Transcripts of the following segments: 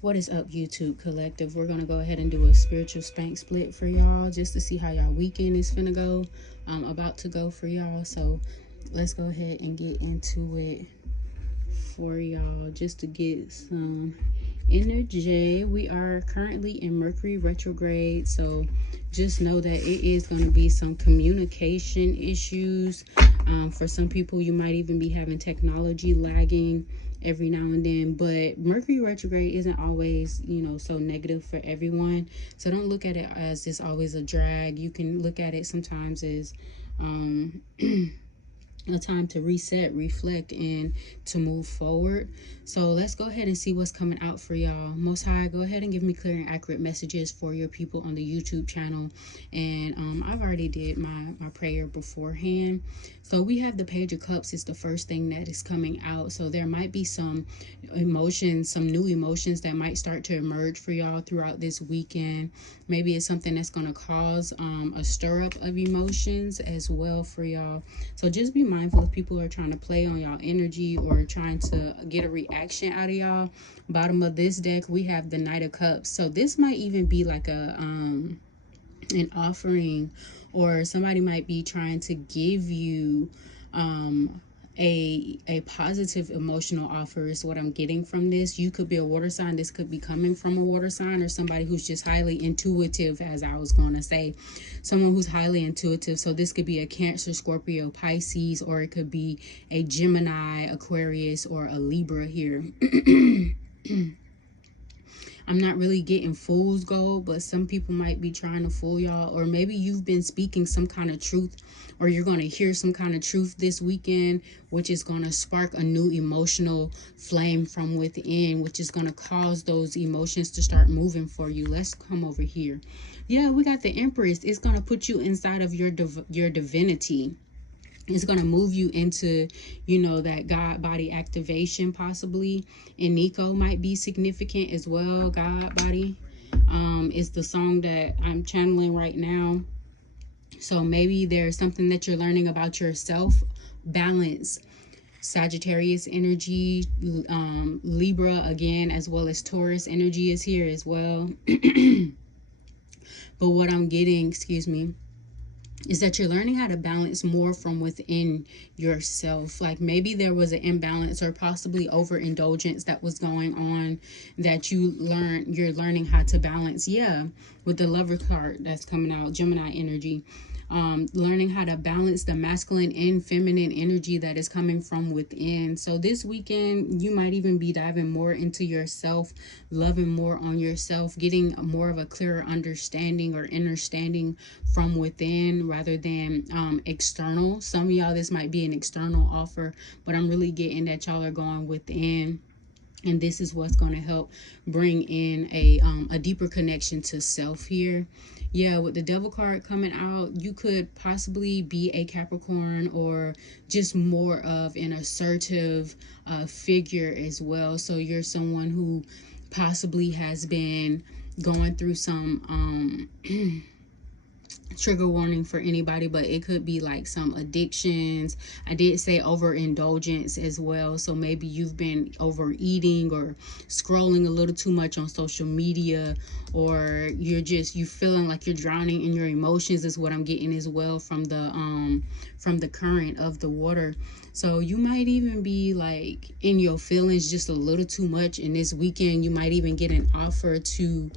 What is up, YouTube Collective? We're going to go ahead and do a spiritual spank split for y'all just to see how y'all weekend is finna go. I'm about to go for y'all. So let's go ahead and get into it for y'all just to get some energy. We are currently in Mercury retrograde. So just know that it is going to be some communication issues. For some people, you might even be having technology lagging every now and then, but Mercury retrograde isn't always, so negative for everyone. So don't look at it as it's always a drag. You can look at it sometimes as a time to reset, reflect, and to move forward. So let's go ahead and see what's coming out for y'all. Most High, go ahead and give me clear and accurate messages for your people on the YouTube channel. And I've already did my prayer beforehand. So we have the Page of Cups. It's the first thing that is coming out. So there might be some emotions, some new emotions that might start to emerge for y'all throughout this weekend. Maybe it's something that's going to cause a stir up of emotions as well for y'all. So just be mindful if people are trying to play on y'all energy or trying to get a reaction out of y'all. Bottom of this deck, we have the Knight of Cups. So this might even be like an offering, or somebody might be trying to give you a positive emotional offer is what I'm getting from this. You could be a water sign. This could be coming from a water sign, or somebody who's just highly intuitive, as I was going to say. Someone who's highly intuitive. So this could be a Cancer, Scorpio, Pisces, or it could be a Gemini, Aquarius, or a Libra here. I'm not really getting fool's gold, but some people might be trying to fool y'all. Or maybe you've been speaking some kind of truth, or you're going to hear some kind of truth this weekend, which is going to spark a new emotional flame from within, which is going to cause those emotions to start moving for you. Let's come over here. Yeah, we got the Empress. It's going to put you inside of your divinity. It's going to move you into, that God body activation possibly. And Nico might be significant as well. God body is the song that I'm channeling right now. So maybe there's something that you're learning about yourself. Balance. Sagittarius energy, Libra again, as well as Taurus energy is here as well. But what I'm getting, is that you're learning how to balance more from within yourself. Like maybe there was an imbalance or possibly overindulgence that was going on that you're learning how to balance. Yeah, with the Lover card that's coming out, Gemini energy. Learning how to balance the masculine and feminine energy that is coming from within. So this weekend, you might even be diving more into yourself, loving more on yourself, getting more of a clearer understanding or understanding from within rather than external. Some of y'all, this might be an external offer, but I'm really getting that y'all are going within. And this is what's going to help bring in a deeper connection to self here. Yeah, with the Devil card coming out, you could possibly be a Capricorn or just more of an assertive figure as well. So you're someone who possibly has been going through some trigger warning for anybody, but it could be like some addictions. I did say overindulgence as well. So maybe you've been overeating or scrolling a little too much on social media, or you feeling like you're drowning in your emotions is what I'm getting as well from the current of the water. So you might even be like in your feelings just a little too much, and this weekend you might even get an offer to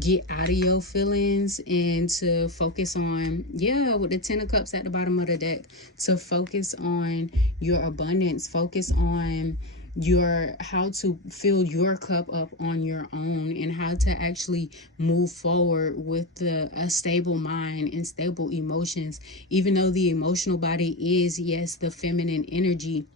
get out of your feelings and to focus on, with the 10 of Cups at the bottom of the deck, to focus on your abundance, focus on how to fill your cup up on your own, and how to actually move forward with a stable mind and stable emotions. Even though the emotional body is, yes, the feminine energy,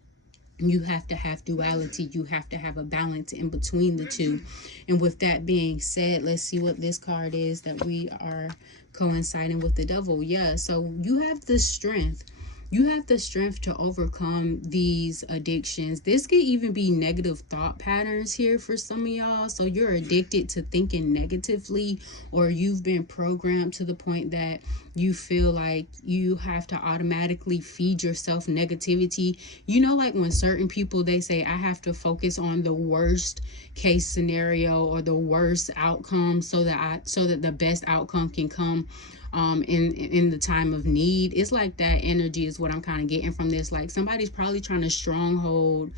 you have to have duality. You have to have a balance in between the two. And with that being said, let's see what this card is that we are coinciding with the Devil. Yeah, so you have the strength. You have the strength to overcome these addictions. This could even be negative thought patterns here for some of y'all. So you're addicted to thinking negatively, or you've been programmed to the point that you feel like you have to automatically feed yourself negativity. You know, like when certain people, they say, I have to focus on the worst case scenario or the worst outcome so that the best outcome can come in the time of need. It's like that energy is what I'm kind of getting from this. Like somebody's probably trying to stronghold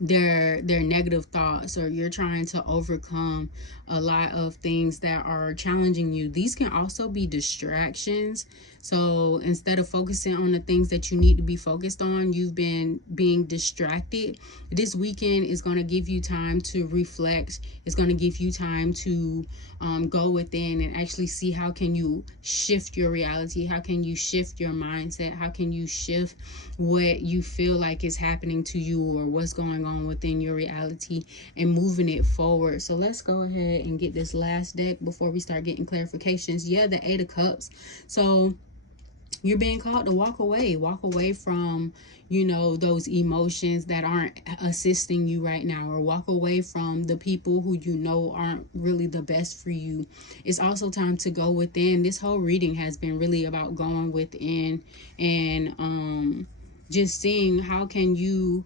their negative thoughts, or you're trying to overcome a lot of things that are challenging you. These can also be distractions. So instead of focusing on the things that you need to be focused on, you've been being distracted. This weekend is going to give you time to reflect. It's going to give you time to go within and actually see how can you shift your reality, how can you shift your mindset, how can you shift what you feel like is happening to you or what's going on within your reality, and moving it forward. So let's go ahead and get this last deck before we start getting clarifications. Yeah, the Eight of Cups. So you're being called to walk away from, you know, those emotions that aren't assisting you right now, or walk away from the people who you know aren't really the best for you. It's also time to go within. This whole reading has been really about going within and just seeing how can you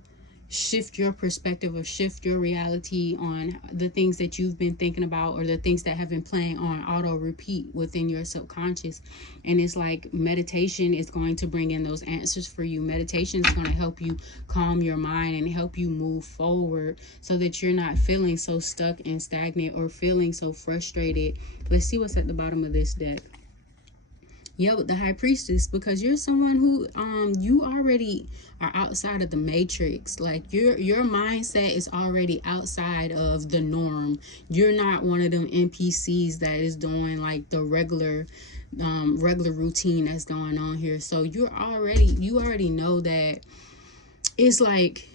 shift your perspective or shift your reality on the things that you've been thinking about, or the things that have been playing on auto repeat within your subconscious. And it's like meditation is going to bring in those answers for you. Meditation is going to help you calm your mind and help you move forward so that you're not feeling so stuck and stagnant or feeling so frustrated. Let's see what's at the bottom of this deck. Yeah, with the High Priestess, because you're someone who you already are outside of the matrix. Like your mindset is already outside of the norm. You're not one of them NPCs that is doing like the regular routine that's going on here. So you already know that it's like,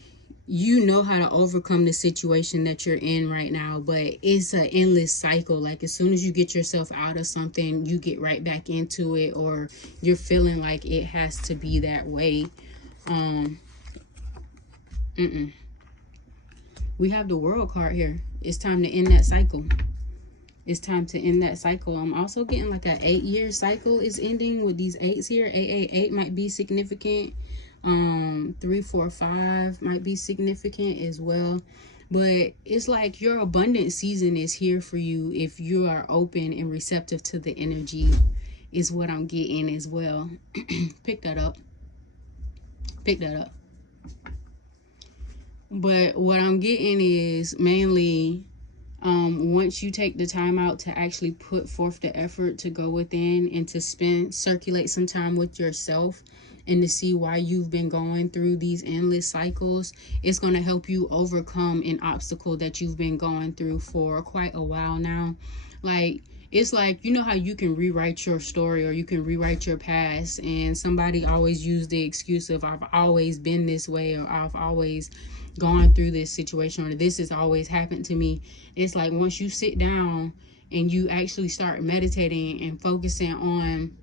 you know how to overcome the situation that you're in right now, but it's an endless cycle. Like as soon as you get yourself out of something, you get right back into it, or you're feeling like it has to be that way. We have the World card here. It's time to end that cycle. It's time to end that cycle. I'm also getting like an 8-year cycle is ending with these eights here. 888 might be significant. 345 might be significant as well. But it's like your abundant season is here for you if you are open and receptive to the energy, is what I'm getting as well. Pick that up. But what I'm getting is mainly once you take the time out to actually put forth the effort to go within and to circulate some time with yourself, and to see why you've been going through these endless cycles, it's going to help you overcome an obstacle that you've been going through for quite a while now. Like, it's like, you know how you can rewrite your story, or you can rewrite your past, and somebody always used the excuse of, I've always been this way, or I've always gone through this situation, or this has always happened to me. It's like once you sit down and you actually start meditating and focusing on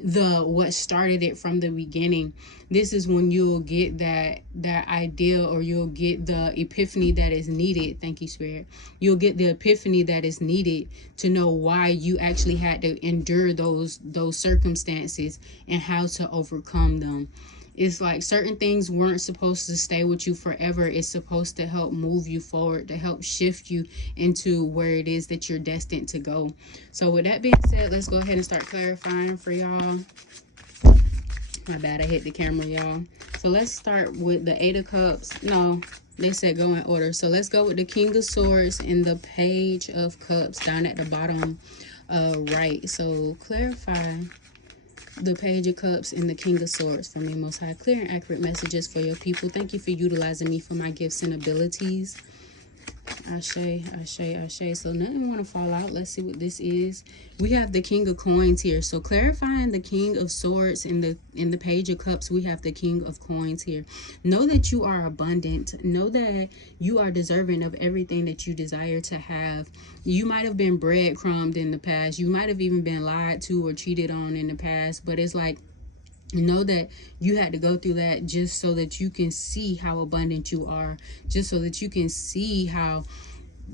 what started it from the beginning, this is when you'll get that idea, or you'll get the epiphany that is needed. Thank you, Spirit. You'll get the epiphany that is needed to know why you actually had to endure those circumstances and how to overcome them. It's like certain things weren't supposed to stay with you forever. It's supposed to help move you forward, to help shift you into where it is that you're destined to go. So with that being said, let's go ahead and start clarifying for y'all. My bad, I hit the camera, y'all. So let's start with the Eight of Cups. No, they said go in order. So let's go with the King of Swords and the Page of Cups down at the bottom right. So clarify the Page of Cups and the King of Swords for me, Most High. Clear and accurate messages for your people. Thank you for utilizing me for my gifts and abilities. Ashe, ashe, ashe. So nothing want to fall out. Let's see what this is. We have the King of Coins here. So clarifying the King of Swords in the Page of Cups, we have the King of Coins here. Know that you are abundant. Know that you are deserving of everything that you desire to have. You might have been breadcrumbed in the past. You might have even been lied to or cheated on in the past. But it's like, Know that you had to go through that just so that you can see how abundant you are, just so that you can see how,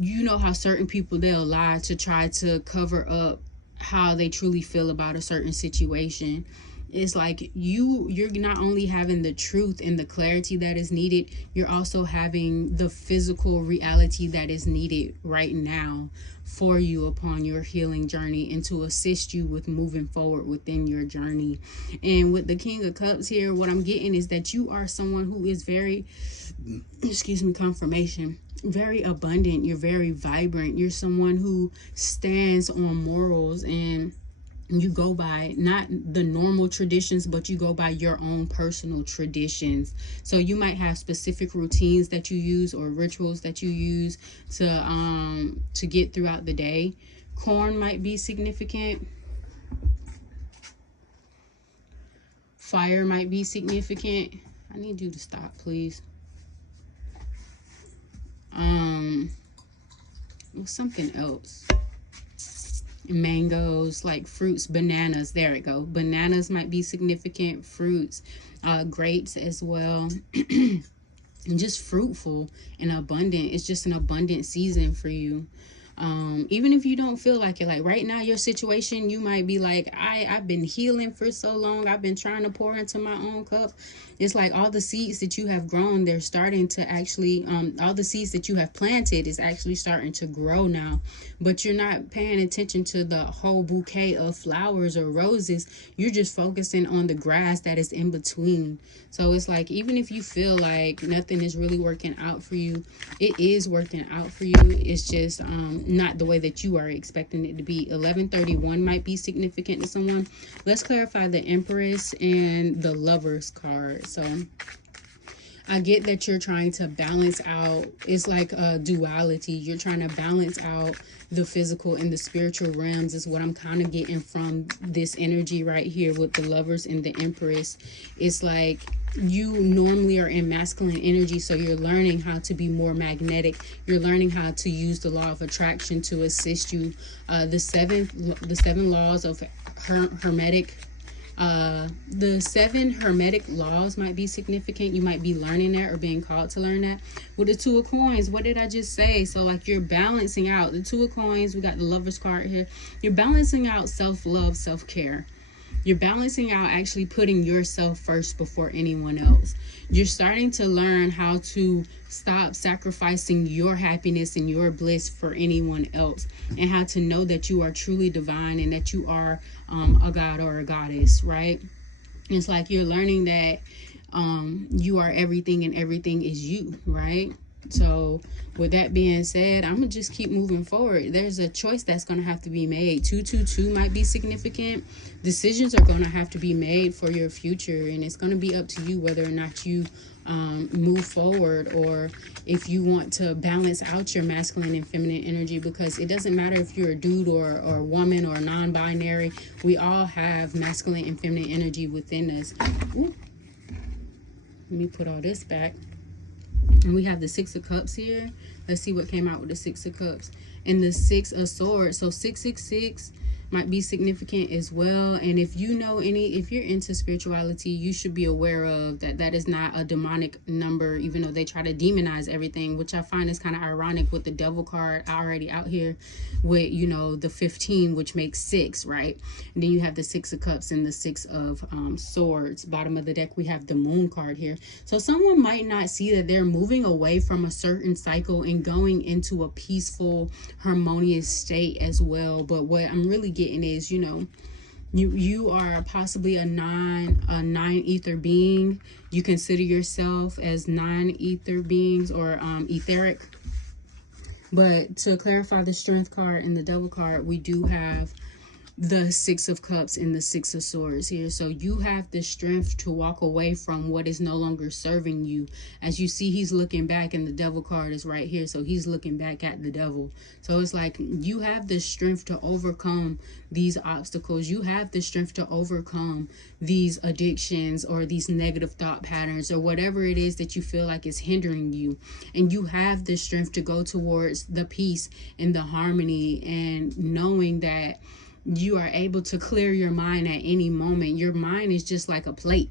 how certain people, they'll lie to try to cover up how they truly feel about a certain situation. It's like you're not only having the truth and the clarity that is needed, you're also having the physical reality that is needed right now for you upon your healing journey, and to assist you with moving forward within your journey. And with the King of Cups here, what I'm getting is that you are someone who is very, confirmation, very abundant. You're very vibrant. You're someone who stands on morals, and you go by not the normal traditions, but you go by your own personal traditions. So you might have specific routines that you use, or rituals that you use to get throughout the day. Corn might be significant. Fire might be significant. I need you to stop, please. Something else. Mangoes, like fruits, bananas. There it go. Bananas might be significant. Fruits, grapes as well. And just fruitful and abundant. It's just an abundant season for you. Even if you don't feel like it, like right now your situation, you might be like, I've been healing for so long, I've been trying to pour into my own cup. It's like all the seeds that you have grown, they're starting to actually all the seeds that you have planted is actually starting to grow now, but you're not paying attention to the whole bouquet of flowers or roses. You're just focusing on the grass that is in between. So it's like, even if you feel like nothing is really working out for you, it is working out for you. It's just not the way that you are expecting it to be. 1131 might be significant to someone. Let's clarify the Empress and the Lovers card. So I get that you're trying to balance out. It's like a duality. You're trying to balance out the physical and the spiritual realms, is what I'm kind of getting from this energy right here with the Lovers and the Empress. It's like you normally are in masculine energy, so you're learning how to be more magnetic. You're learning how to use the law of attraction to assist you. The seven laws of hermetic. The 7 hermetic laws might be significant. You might be learning that or being called to learn that. With the 2 of coins, what did I just say? So like you're balancing out the 2 of coins. We got the Lovers card here. You're balancing out self-love, self-care. You're balancing out actually putting yourself first before anyone else. You're starting to learn how to stop sacrificing your happiness and your bliss for anyone else, and how to know that you are truly divine and that you are a god or a goddess, right? It's like you're learning that you are everything and everything is you, right? So with that being said, I'm gonna just keep moving forward. There's a choice that's gonna have to be made. 222 might be significant. Decisions are gonna have to be made for your future, and it's gonna be up to you whether or not you move forward, or if you want to balance out your masculine and feminine energy, because it doesn't matter if you're a dude or a woman or non-binary. We all have masculine and feminine energy within us. Ooh. Let me put all this back. And we have the 6 of Cups here. Let's see what came out with the 6 of Cups. And the 6 of Swords. So 666 might be significant as well. And if you know if you're into spirituality, you should be aware of that is not a demonic number, even though they try to demonize everything, which I find is kind of ironic with the Devil card already out here with, the 15, which makes 6, right? And then you have the 6 of Cups and the 6 of Swords. Bottom of the deck, we have the Moon card here. So someone might not see that they're moving away from a certain cycle and going into a peaceful, harmonious state as well. But what I'm really getting is, you are possibly a nine ether being. You consider yourself as 9 ether beings, or etheric. But to clarify the Strength card and the Devil card, we do have the 6 of Cups and the 6 of Swords here. So you have the strength to walk away from what is no longer serving you. As you see, he's looking back, and the Devil card is right here. So he's looking back at the devil. So it's like you have the strength to overcome these obstacles. You have the strength to overcome these addictions or these negative thought patterns or whatever it is that you feel like is hindering you. And you have the strength to go towards the peace and the harmony, and knowing that you are able to clear your mind at any moment. Your mind is just like a plate.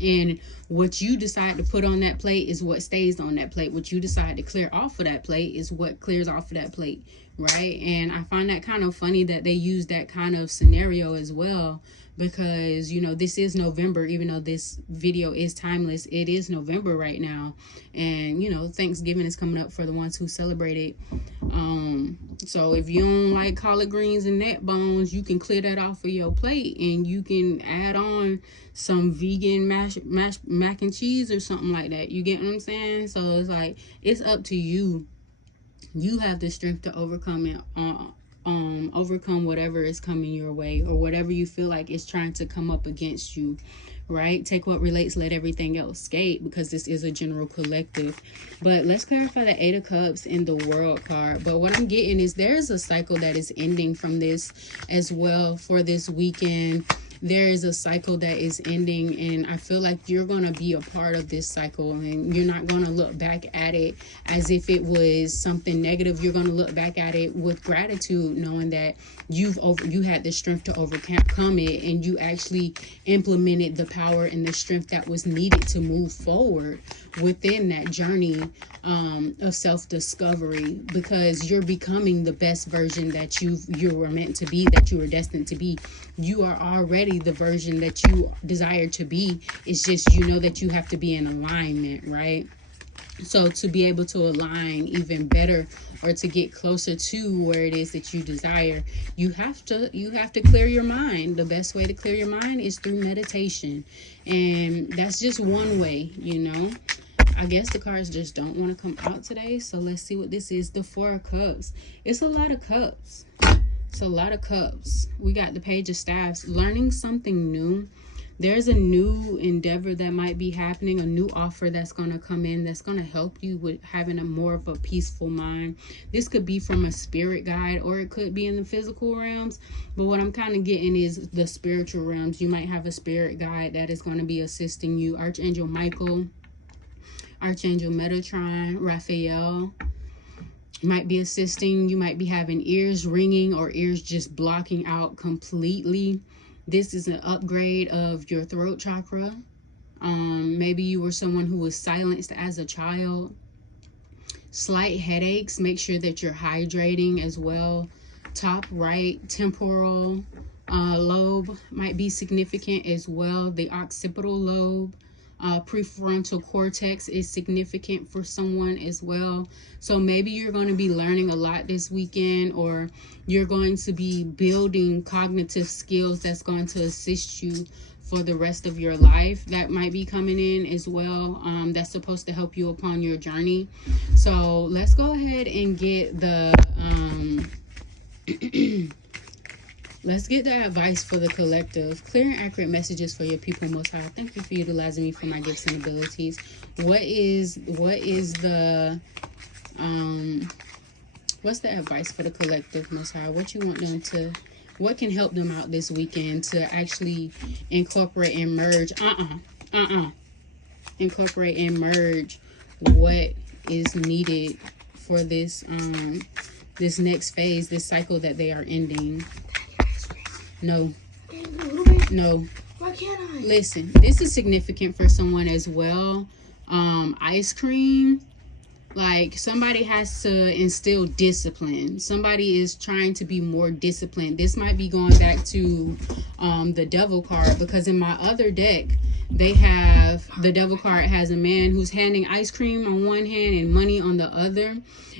And what you decide to put on that plate is what stays on that plate. What you decide to clear off of that plate is what clears off of that plate, right? And I find that kind of funny that they use that kind of scenario as well, because, you know, this is November. Even though this video is timeless, it is November right now. And, you know, Thanksgiving is coming up for the ones who celebrate it. So if you don't like collard greens and neck bones, you can clear that off of your plate, and you can add on some vegan mac and cheese or something like that. You get what I'm saying? So it's like, it's up to you. You have the strength to overcome it, overcome whatever is coming your way, or whatever you feel like is trying to come up against you, right? Take what relates, let everything else escape, because this is a general collective. But let's clarify the Eight of Cups in the World card. But what I'm getting is there's a cycle that is ending from this as well for this weekend. There is a cycle that is ending, and I feel like you're going to be a part of this cycle, and you're not going to look back at it as if it was something negative. You're going to look back at it with gratitude, knowing that you had the strength to overcome it, and you actually implemented the power and the strength that was needed to move forward within that journey of self-discovery, because you're becoming the best version that you were meant to be, that you were destined to be. You are already the version that you desire to be. It's just, you know, that you have to be in alignment, right? So to be able to align even better, or to get closer to where it is that you desire, you have to clear your mind. The best way to clear your mind is through meditation, and that's just one way, you know. I guess the cards just don't want to come out today, so let's see what this is. The Four of Cups. It's a lot of cups. It's a lot of cups. We got the Page of Staffs. Learning something new. There's a new endeavor that might be happening, a new offer that's going to come in that's going to help you with having a more of a peaceful mind. This could be from a spirit guide, or it could be in the physical realms. But what I'm kind of getting is the spiritual realms. You might have a spirit guide that is going to be assisting you. Archangel Michael, Archangel Metatron, Raphael might be assisting. You might be having ears ringing, or ears just blocking out completely. This is an upgrade of your throat chakra. Maybe you were someone who was silenced as a child. Slight headaches. Make sure that you're hydrating as well. Top right temporal lobe might be significant as well. The occipital lobe. Prefrontal cortex is significant for someone as well. So maybe you're going to be learning a lot this weekend, or you're going to be building cognitive skills that's going to assist you for the rest of your life. That might be coming in as well. That's supposed to help you upon your journey. So let's go ahead and get the let's get the advice for the collective. Clear and accurate messages for your people, Most High. Thank you for utilizing me for my gifts and abilities. What is the what's the advice for the collective, Most High? What you want them to, what can help them out this weekend to actually incorporate and merge? Incorporate and merge what is needed for this this next phase, this cycle that they are ending. No. Why can't I? Listen, this is significant for someone as well. Ice cream. Like, somebody has to instill discipline. Somebody is trying to be more disciplined. This might be going back to the Devil card, because in my other deck, they have the Devil card has a man who's handing ice cream on one hand and money on the other.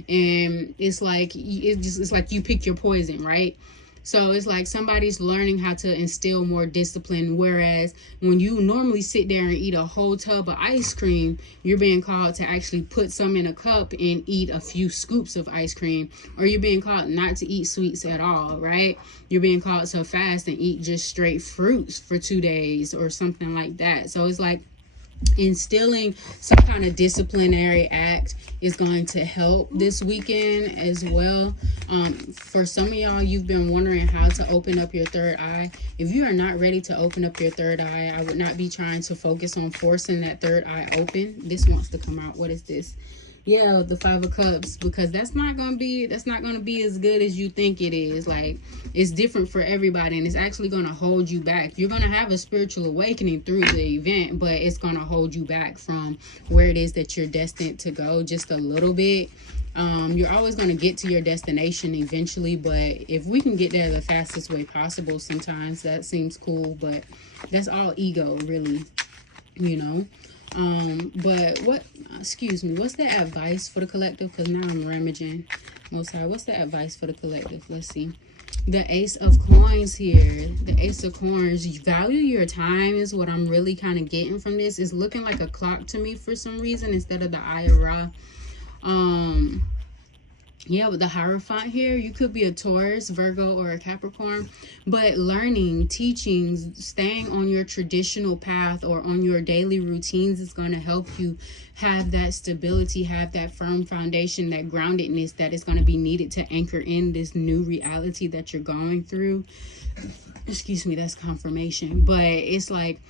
And it's like you pick your poison, right? So it's like somebody's learning how to instill more discipline, whereas when you normally sit there and eat a whole tub of ice cream, you're being called to actually put some in a cup and eat a few scoops of ice cream, or you're being called not to eat sweets at all, right? You're being called to fast and eat just straight fruits for 2 days or something like that. So it's like instilling some kind of disciplinary act is going to help this weekend as well. For some of y'all, you've been wondering how to open up your third eye. If you are not ready to open up your third eye, I would not be trying to focus on forcing that third eye open. This wants to come out. What is this? Yeah, the Five of Cups, because that's not gonna be as good as you think it is. Like, it's different for everybody, and it's actually gonna hold you back. You're gonna have a spiritual awakening through the event, but it's gonna hold you back from where it is that you're destined to go just a little bit. You're always going to get to your destination eventually, but if we can get there the fastest way possible, sometimes that seems cool, but that's all ego, really, you know. But what, excuse me, what's the advice for the collective? Because now I'm rummaging. Most high, what's the advice for the collective? Let's see. The Ace of Coins here. The Ace of Coins. Value your time is what I'm really kind of getting from this. It's looking like a clock to me for some reason instead of the Eye of Ra. Yeah, with the Hierophant here, you could be a Taurus, Virgo, or a Capricorn, but learning, teaching, staying on your traditional path or on your daily routines is going to help you have that stability, have that firm foundation, that groundedness that is going to be needed to anchor in this new reality that you're going through. Excuse me, that's confirmation. But it's like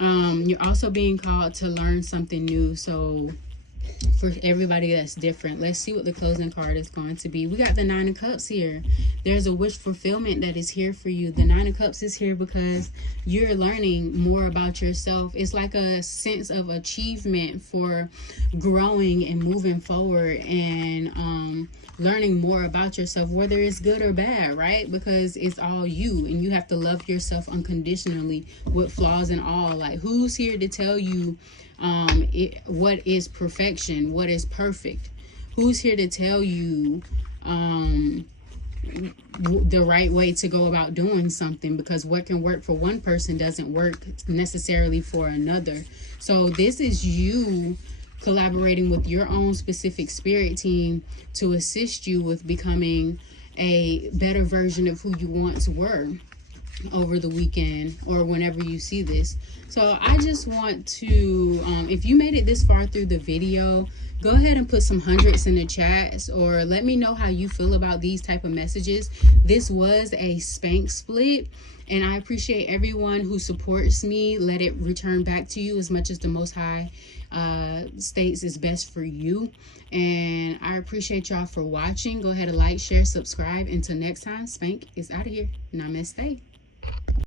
you're also being called to learn something new. So for everybody that's different, let's see what the closing card is going to be. We got the Nine of Cups here. There's a wish fulfillment that is here for you. The Nine of Cups is here because you're learning more about yourself. It's like a sense of achievement for growing and moving forward, and learning more about yourself, whether it's good or bad, right? Because it's all you, and you have to love yourself unconditionally with flaws and all. Like, who's here to tell you what is perfection, what is perfect? Who's here to tell you the right way to go about doing something? Because what can work for one person doesn't work necessarily for another. So this is you collaborating with your own specific spirit team to assist you with becoming a better version of who you once were over the weekend or whenever you see this. So I just want to, if you made it this far through the video, go ahead and put some hundreds in the chats, or let me know how you feel about these type of messages. This was a Spank split, and I appreciate everyone who supports me. Let it return back to you as much as the Most High states is best for you. And I appreciate y'all for watching. Go ahead and like, share, subscribe. Until next time, Spank is out of here. Namaste.